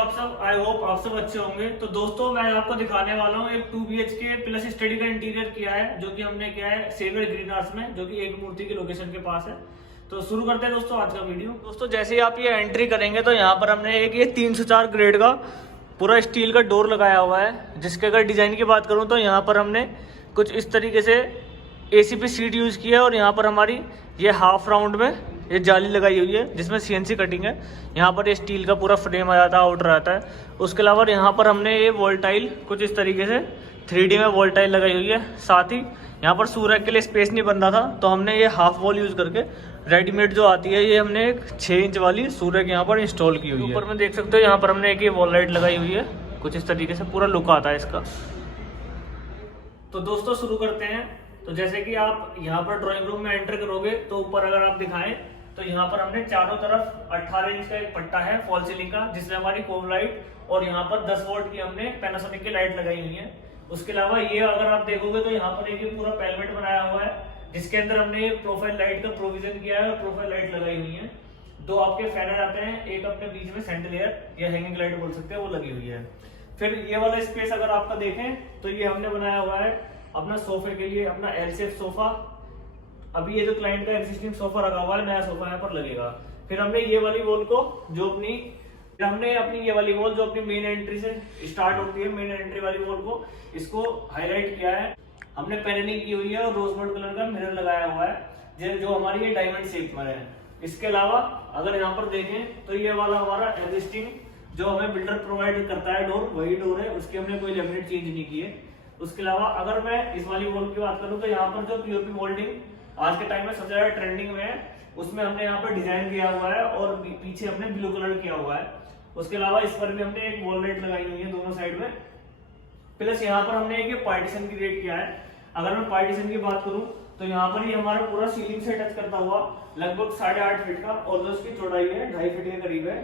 आप सब? I hope आप सब अच्छे होंगे। तो दोस्तों मैं आपको दिखाने वाला हूँ एक 2 BHK प्लस स्टडी का इंटीरियर किया है, जो कि हमने किया है सेवियर ग्रीन आर्ट्स में, जो कि एक मूर्ति की लोकेशन के पास है। तो शुरू करते हैं दोस्तों आज का वीडियो। दोस्तों जैसे ही आप ये एंट्री करेंगे तो यहाँ पर हमने एक ये 304 ग्रेड का पूरा स्टील का डोर लगाया हुआ है, जिसके अगर डिजाइन की बात करूँ तो यहाँ पर हमने कुछ इस तरीके से ACP सीट यूज की है और यहाँ पर हमारी ये हाफ राउंड में ये जाली लगाई हुई है जिसमें CNC कटिंग है। यहाँ पर ये स्टील का पूरा फ्रेम आ जाता है, आउटर आता है। उसके अलावा यहाँ पर हमने ये वॉल टाइल कुछ इस तरीके से 3D में वॉल टाइल लगाई हुई है। साथ ही यहाँ पर सूर्य के लिए स्पेस नहीं बन रहा था तो हमने ये हाफ वॉल यूज करके रेडीमेड जो आती है ये हमने एक 6 इंच वाली सूर्य के यहाँ पर इंस्टॉल की हुई है। ऊपर में देख सकते हो यहाँ पर हमने एक ये वॉल लाइट लगाई हुई है, कुछ इस तरीके से पूरा लुक आता है इसका। तो दोस्तों शुरू करते हैं। तो जैसे कि आप यहाँ पर ड्राइंग रूम में एंटर करोगे तो ऊपर अगर आप दिखाएं तो यहाँ पर हमने चारों तरफ 18 इंच का एक पट्टा है फॉल सीलिंग का, जिसमें हमारी कोब लाइट और यहाँ पर 10 वोल्ट की हमने पैनासोनिक की लाइट लगाई हुई है। उसके अलावा ये अगर आप देखोगे तो यहाँ पर एक पूरा पैलेट बनाया हुआ है, जिसके अंदर हमने प्रोफाइल लाइट का प्रोविजन किया है और प्रोफाइल लाइट लगाई हुई है। 2 आपके फैनर आते हैं, एक अपने बीच में सेंडलियर या हैंगिंग लाइट बोल सकते हैं, वो लगी हुई है। फिर ये वाला स्पेस अगर आपका देखें तो ये हमने बनाया हुआ है अपना सोफे के लिए, अपना एल शेप सोफा। अभी ये जो क्लाइंट का एग्जिस्टिंग सोफा रखा हुआ है, नया सोफा यहाँ पर लगेगा। फिर हमने ये वाली वॉल को जो अपनी ये वाली वॉल जो अपनी मेन एंट्री से स्टार्ट होती है, मेन एंट्री वाली वॉल को इसको हाईलाइट किया है। हमने पैनलिंग की हुई है और रोज गोल्ड कलर का मिरर लगाया हुआ है जो हमारी ये डायमंड शेप में है। इसके अलावा अगर यहाँ पर देखें तो ये वाला हमारा एग्जिस्टिंग जो हमें बिल्डर प्रोवाइड करता है डोर, वही डोर है, उसकी हमने कोई लेमिनेट चेंज नहीं की है। उसके अलावा अगर मैं इस वाली वॉल की बात करूं तो यहाँ पर जो पीओपी मोल्डिंग आज के टाइम में सबसे ज्यादा ट्रेंडिंग में है, उसमें हमने यहाँ पर डिजाइन किया हुआ है और पीछे हमने ब्लू कलर किया हुआ है। उसके अलावा इस पर भी हमने एक वॉल लाइट लगाई हुई है दोनों साइड में। प्लस यहाँ पर हमने एक पार्टीशन क्रिएट किया है। अगर मैं पार्टीशन की बात करूं तो यहाँ पर ही हमारा पूरा सीलिंग से टच करता हुआ लगभग 8.5 फीट का और जो उसकी चौड़ाई है 2.5 फीट के करीब है।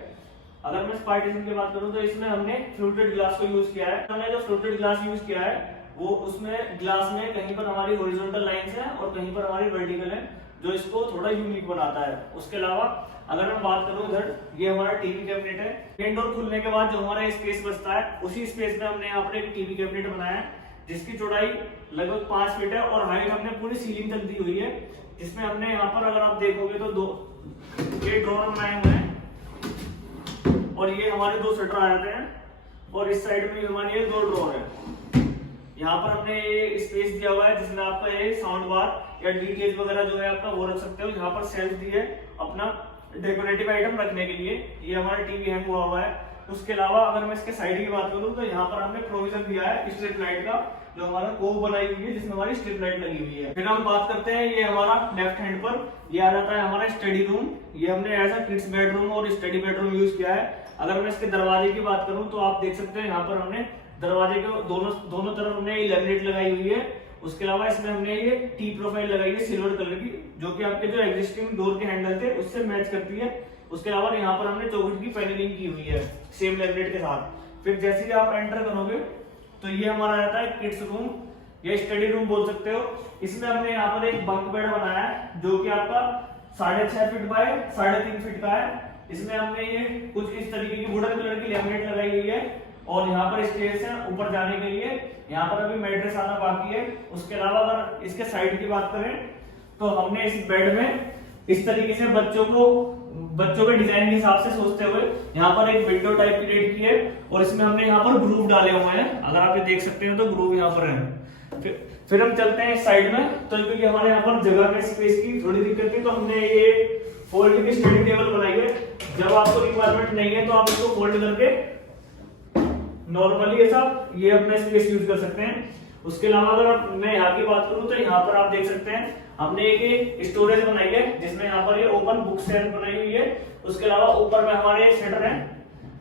अगर मैं इस पार्टीशन की बात करूं तो इसमें हमने फ्लूटेड ग्लास को यूज किया है। हमने जो फ्लूटेड ग्लास यूज किया है वो उसमें ग्लास में कहीं पर हमारी हॉरिजॉन्टल लाइंस है और कहीं पर हमारी वर्टिकल है, जो इसको थोड़ा यूनिक बनाता है। उसके अलावा अगर मैं बात करूं इधर ये हमारा टीवी कैबिनेट है। मेन डोर खुलने के बाद जो हमारा स्पेस बचता है उसी स्पेस में हमने यहाँ पर एक टीवी कैबिनेट बनाया है, जिसकी चौड़ाई लगभग 5 फीट है और हाइट हमने पूरी सीलिंग तक दी हुई है। जिसमें हमने यहाँ पर अगर आप देखोगे तो 2 ये ड्रॉअर बनाए हुए हैं और ये हमारे 2 शटर आ जाते हैं और इस साइड में हमारी 2 ड्रॉअर है। यहाँ पर हमने ये स्पेस दिया हुआ है जिसमें आपका ये साउंड बार या डीटीएच वगैरह जो है आपका वो रख सकते हो। यहाँ पर सेल्फ दी है अपना डेकोरेटिव आइटम रखने के लिए। ये हमारा टीवी हैंग हुआ है। उसके अलावा अगर मैं इसके साइड की बात करूँ तो यहाँ पर हमने प्रोविजन दिया है स्ट्रिप लाइट का, जो हमारा कोव बनाई हुई है जिसमें हमारी स्ट्रिप लाइट लगी हुई है। फिर हम बात करते हैं ये हमारा लेफ्ट हैंड पर ये आ जाता है हमारा स्टडी रूम। ये हमने ऐसा किड्स बेडरूम और स्टडी बेडरूम यूज किया है। अगर मैं इसके दरवाजे की बात करूँ तो आप देख सकते हैं यहाँ पर हमने दरवाजे के दोनों तरफ हमने लैमिनेट लगाई हुई है। उसके अलावा इसमें हमने ये टी प्रोफाइल लगाई है सिल्वर कलर की, जो कि आपके जो एग्जिस्टिंग डोर के हैंडल थे उससे मैच करती है। उसके अलावा यहाँ पर हमने चौखट की पैनलिंग की हुई है सेम लैमिनेट के साथ। फिर जैसे ही आप एंटर करोगे तो ये हमारा रहता है किड्स रूम या स्टडी रूम बोल सकते हो। इसमें हमने यहाँ पर एक बंक बेड बनाया है जो कि आपका 6.5 फीट बाय 3.5 फीट का है। इसमें हमने ये कुछ इस तरीके की वुडन कलर की लैमिनेट लगाई हुई है और यहाँ पर स्टेयर्स है ऊपर जाने के लिए। यहाँ पर अभी मैट्रेस आना बाकी है। उसके अलावा अगर इसके साइड की बात करें तो हमने इस बेड में इस तरीके से बच्चों के डिजाइन के हिसाब से सोचते हुए यहाँ पर एक विंडो टाइप क्रिएट की है और इसमें हमने यहाँ पर ग्रूव डाले हुए हैं। अगर आप ये देख सकते हो तो ग्रूव यहाँ पर है। फिर हम चलते हैं इस साइड में। तो क्योंकि हमारे यहाँ पर जगह में स्पेस की थोड़ी दिक्कत थी तो हमने ये फोल्ड की स्टडी टेबल बनाई है। जब आपको रिक्वायरमेंट नहीं है तो आप इसको फोल्ड करके नॉर्मली ऐसा ये अपना स्पेस यूज कर सकते हैं। उसके अलावा अगर मैं यहाँ की बात करूँ तो यहाँ पर आप देख सकते हैं हमने एक स्टोरेज बनाई है जिसमें यहाँ पर ये ओपन बुक शेल्फ बनाई हुई है। उसके अलावा ऊपर में हमारे शटर है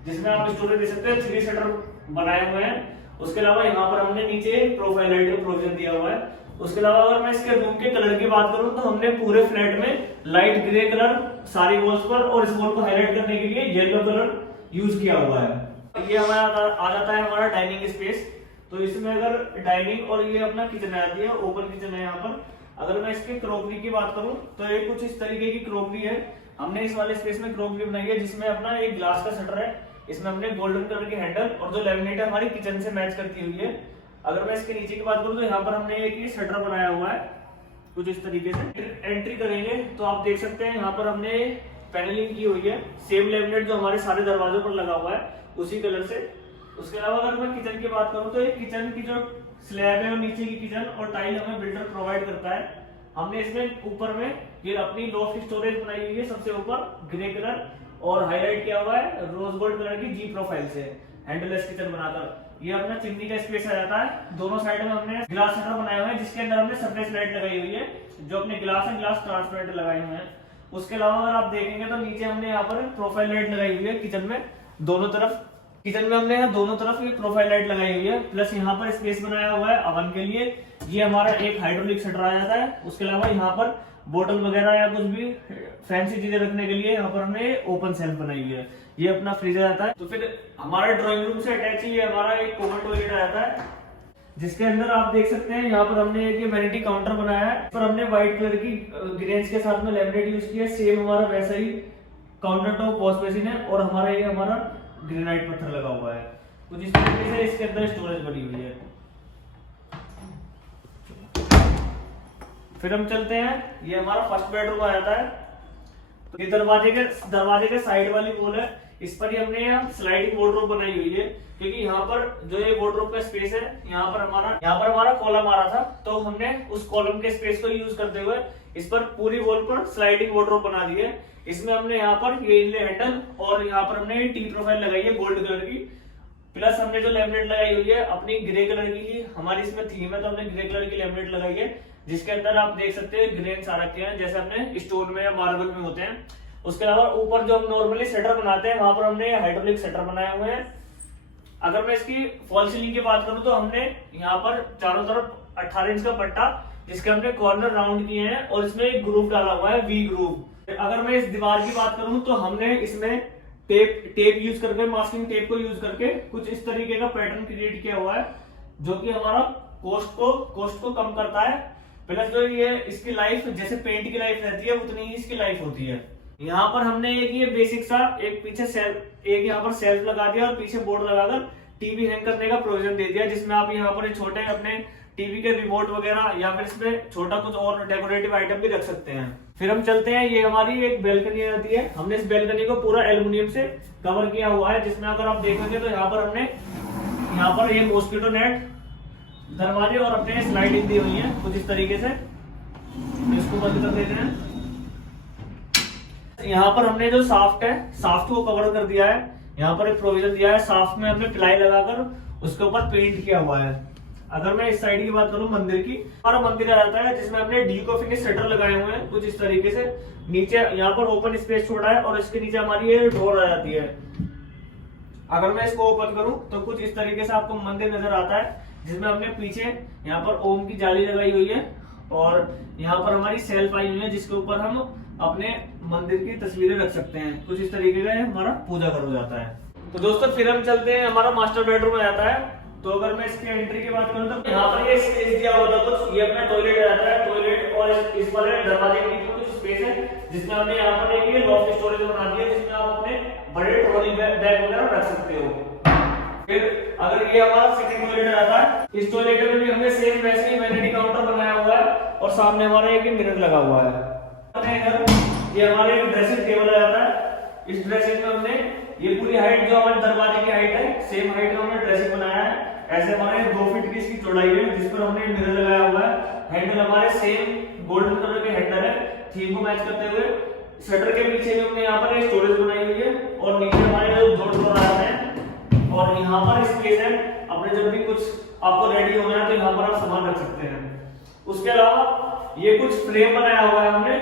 जिसमें आप स्टोरेज दे सकते हैं, 3 शटर बनाए हुए हैं। उसके अलावा यहाँ पर हमने नीचे प्रोफाइल लाइट का प्रोविजन दिया हुआ है। उसके अलावा अगर मैं इसके रूम के कलर की बात करूँ तो हमने पूरे फ्लैट में लाइट ग्रे कलर सारी वॉल्स पर और इस वॉल को हाईलाइट करने के लिए येलो कलर यूज किया हुआ है। ये हमारा आ जाता है हमारा डाइनिंग स्पेस। तो इसमें अगर डाइनिंग और ये अपना किचन आती है, ओपन किचन है यहाँ पर। अगर मैं इसके क्रॉकरी की बात करूं तो ये कुछ इस तरीके की क्रॉकरी है। हमने इस वाले स्पेस में क्रॉकरी बनाई है जिसमें अपना एक ग्लास का शटर है इसमें हमने गोल्डन कलर की हैंडल और जो लैमिनेट है हमारी किचन से मैच करती हुई है। अगर मैं इसके नीचे की बात करूं तो यहाँ पर हमने एक शटर बनाया हुआ है कुछ इस तरीके से। एंट्री करेंगे तो आप देख सकते हैं यहाँ पर हमने पैनलिंग की हुई है, सेम लैमिनेट जो हमारे सारे दरवाजों पर लगा हुआ है उसी कलर से। उसके अलावा अगर मैं किचन की बात करूं तो एक किचन की जो स्लैब है और नीचे की किचन और टाइल हमें बिल्डर प्रोवाइड करता है। हमने इसमें ऊपर में ये अपनी लॉफ्ट स्टोरेज बनाई हुई है, सबसे ऊपर ग्रे कलर और हाईलाइट किया हुआ है रोज गोल्ड कलर की जी प्रोफाइल से हैंडललेस किचन बनाकर। ये अपना चिमनी का स्पेस आ जाता है। दोनों साइड में हमने ग्लास शटर बनाया हुआ है जिसके अंदर हमने सरफेस लाइट लगाई हुई है, जो अपने ग्लास है ग्लास ट्रांसपेरेंट लगाए हुए हैं। उसके अलावा अगर आप देखेंगे तो नीचे हमने यहाँ पर प्रोफाइल लाइट लगाई हुई है किचन में दोनों तरफ। किचन में हमने यहाँ दोनों तरफ ये प्रोफाइल लाइट लगाई हुई है, प्लस यहाँ पर स्पेस बनाया हुआ है अवन के लिए। ये हमारा एक हाइड्रोलिक शटर आ जाता है। उसके अलावा यहाँ पर बोतल वगैरह या कुछ भी फैंसी चीजें रखने के लिए यहाँ पर हमने ओपन सेल्फ बनाई हुई है। ये अपना फ्रीज आ जाता है। तो फिर हमारे ड्राइंग रूम से अटैच ही ये हमारा एक कॉमन टॉयलेट आ जाता है, जिसके अंदर आप देख सकते हैं यहाँ पर हमने एक वैनिटी काउंटर बनाया है। पर हमने व्हाइट कलर की ग्रेन्स के साथ में लैमिनेट यूज किया। सेम हमारा वैसा ही काउंटर टॉप वॉश बेसिन है और हमारा ग्रेनाइट पत्थर लगा हुआ है। कुछ इस तरीके से इसके अंदर स्टोरेज बनी हुई है। फिर हम चलते हैं, ये हमारा फर्स्ट बेडरूम आ जाता है। तो ये दरवाजे के साइड वाली वॉल है, इस पर ही हमने यहाँ स्लाइडिंग वार्डरोब बनाई हुई है, क्योंकि यहाँ पर जो ये वार्डरोब का स्पेस है यहाँ पर हमारा कॉलम आ रहा था, तो हमने उस कॉलम के स्पेस को यूज करते हुए इस पर पूरी वॉल पर स्लाइडिंग वार्डरोब बना दी है। इसमें हमने यहाँ पर ये हैंडल और यहाँ पर हमने टी प्रोफाइल लगाई है गोल्ड कलर की, प्लस हमने जो लैमिनेट लगाई हुई है अपनी ग्रे कलर की ही हमारी इसमें थीम है, तो हमने ग्रे कलर की लैमिनेट लगाई है, जिसके अंदर आप देख सकते हैं ग्रेन्स आ रखे हैं जैसे हमने स्टोन में या मार्बल में होते हैं। उसके अलावा ऊपर जो हम नॉर्मली शटर बनाते हैं वहां पर हमने हाइड्रोलिक शटर बनाए हुए हैं। अगर मैं इसकी फॉल सीलिंग की बात करूं तो हमने यहाँ पर चारों तरफ 18 इंच का पट्टा जिसके हमने कॉर्नर राउंड किए हैं और इसमें एक ग्रूव डाला हुआ है वी ग्रूव। अगर मैं इस दीवार की बात करूं तो हमने इसमें टेप यूज करके मास्किंग टेप को यूज करके कुछ इस तरीके का पैटर्न क्रिएट किया हुआ है, जो कि हमारा कॉस्ट को कम करता है। प्लस जो ये इसकी लाइफ जैसे पेंट की लाइफ रहती है उतनी ही इसकी लाइफ होती है। यहाँ पर हमने एक ये बेसिक सा एक पीछे एक यहाँ पर सेल्फ लगा दिया और पीछे बोर्ड लगाकर टीवी हैंग करने का प्रोविजन दे दिया, जिसमें आप यहाँ पर छोटे अपने टीवी के रिमोट वगैरह या फिर इसमें छोटा कुछ और डेकोरेटिव आइटम भी रख सकते हैं। फिर हम चलते हैं, ये हमारी एक बैल्कनी आती है। हमने इस बैल्कनी को पूरा एल्युमिनियम से कवर किया हुआ है, जिसमें अगर आप देखेंगे तो यहाँ पर हमने ये मॉस्किटो नेट दरवाजे और अपने स्लाइडिंग दी हुई है कुछ इस तरीके से। इसको बंद कर देते हैं। यहाँ पर हमने जो साफ्ट है साफ्ट को कवर कर दिया है, यहाँ पर एक प्रोविजन दिया है। साफ्ट में हमने प्लाई लगाकर उसके ऊपर पेंट किया हुआ है। अगर मैं इस साइड की बात करूं मंदिर की, हमारा मंदिर आ जाता है जिसमें हमने डीको फिनिश शटर लगाए हुए हैं कुछ इस तरीके से। नीचे यहाँ पर ओपन स्पेस छोड़ा है और इसके नीचे हमारी ये डोर आ जाती है। अगर मैं इसको ओपन करूं तो कुछ इस तरीके से आपको मंदिर नजर आता है, जिसमें हमने पीछे यहाँ पर ओम की जाली लगाई हुई है और यहाँ पर हमारी सेल्फ आई हुई है जिसके ऊपर हम अपने मंदिर की तस्वीरें रख सकते हैं। कुछ इस तरीके का हमारा पूजा घर हो जाता है। तो दोस्तों फिर हम चलते हैं, हमारा मास्टर बेडरूम आ जाता है। तो अगर मैं इसकी एंट्री की बात करूं तो यहाँ पर ये स्पेस दिया हुआ था कुछ, ये अपना टॉयलेट आ जाता है। टॉयलेट और इस पर दरवाजे के बीच में कुछ स्पेस है जिसमें हमने यहाँ पर एक लॉफ्ट स्टोरेज बना दिया, जिसमें आप अपने बड़े ट्रॉली बैग वगैरह रख सकते हो। फिर अगर ये हमारा सिटिंग टॉयलेट आ जाता है, इस टॉयलेट में भी हमने सेम वैसे ही वैनिटी काउंटर बनाया हुआ है और सामने हमारा एक मिरर लगा हुआ है। ये हमारे एक ड्रेसिंग टेबल आ जाता है। इस ड्रेसिंग में हमने ये पूरी हाइट जो हमारे दरवाजे की हाइट है सेम हाइट का हमने ड्रेसिंग बनाया है। ऐसे हमारे 2 फीट की इसकी चौड़ाई है, जिस पर हमने मिरर लगाया हुआ है। हैंडल हमारे सेम गोल्डन कलर के हैंडल है, थीम को मैच करते हुए। शटर के पीछे भी हमने यहाँ पर एक स्टोरेज बनाई हुई है और नीचे हमारे जो 2 डोर आते हैं और यहाँ पर स्पेस है। अपने जब भी कुछ आपको रेडी होना है तो यहाँ पर आप सामान रख सकते हैं। उसके अलावा ये कुछ फ्रेम बनाया हुआ है हमने,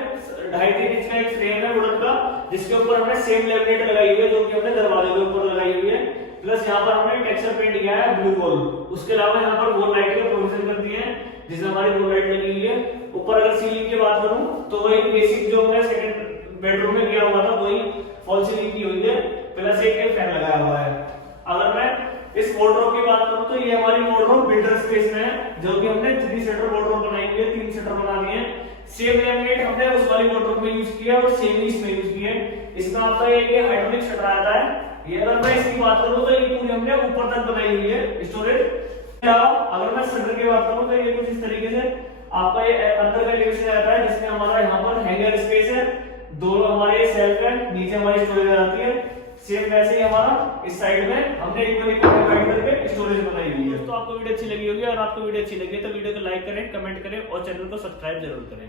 2.5-3 इंच का एक फ्रेम है वुडन का, जिसके ऊपर हमने सेम लैमिनेट लगाई हुई है जो कि हमने दरवाजे के ऊपर लगाई हुई है। प्लस यहाँ पर हमने टेक्सचर पेंट किया है ब्लू वॉल। उसके अलावा यहाँ पर वॉल लाइट का प्रोविजन कर दिए हैं, जिसमें हमारी वॉल लाइट लगी हुई है। ऊपर अगर सीलिंग की बात करूं तो वही बेसिक जो हमने सेकंड बेडरूम में किया हुआ था वही फॉल सीलिंग की हुई है, प्लस एक फैन लगाया हुआ है। अगर मैं इस वार्डरोब की बात करूं तो ये हमारी वार्डरोब बिल्डर स्पेस में है, जो कि हमने 3 शटर वार्डरोब बनाई हुई है, 3 शटर बना दिए हैं। सेम लैमिनेट हमने उस वाली वार्डरोब में यूज किया और सेम ही इसमें यूज किया है। इसमें आपका ये हाइड्रोलिक शटर आता है ये अगर मैं इसकी बात करूं तो ये पूरी हमने ऊपर तक बनाई हुई है स्टोरेज। अगर मैं सेंटर की बात करूं तो ये कुछ इस तरीके से आपका ये अंदर का एलिवेशन रहता है, जिसमें हमारा यहाँ पर हैंगर स्पेस है, दोनों हमारे सेल्फ है, नीचे हमारी स्टोरेज आ जाती है। सेम वैसे ही हमारा इस साइड में हमने इक्वल डिवाइड करके स्टोरेज बनाई हुई है। तो आपको वीडियो अच्छी लगी होगी, और आपको वीडियो अच्छी लगी तो वीडियो को लाइक करें, कमेंट करें और चैनल को सब्सक्राइब जरूर करें।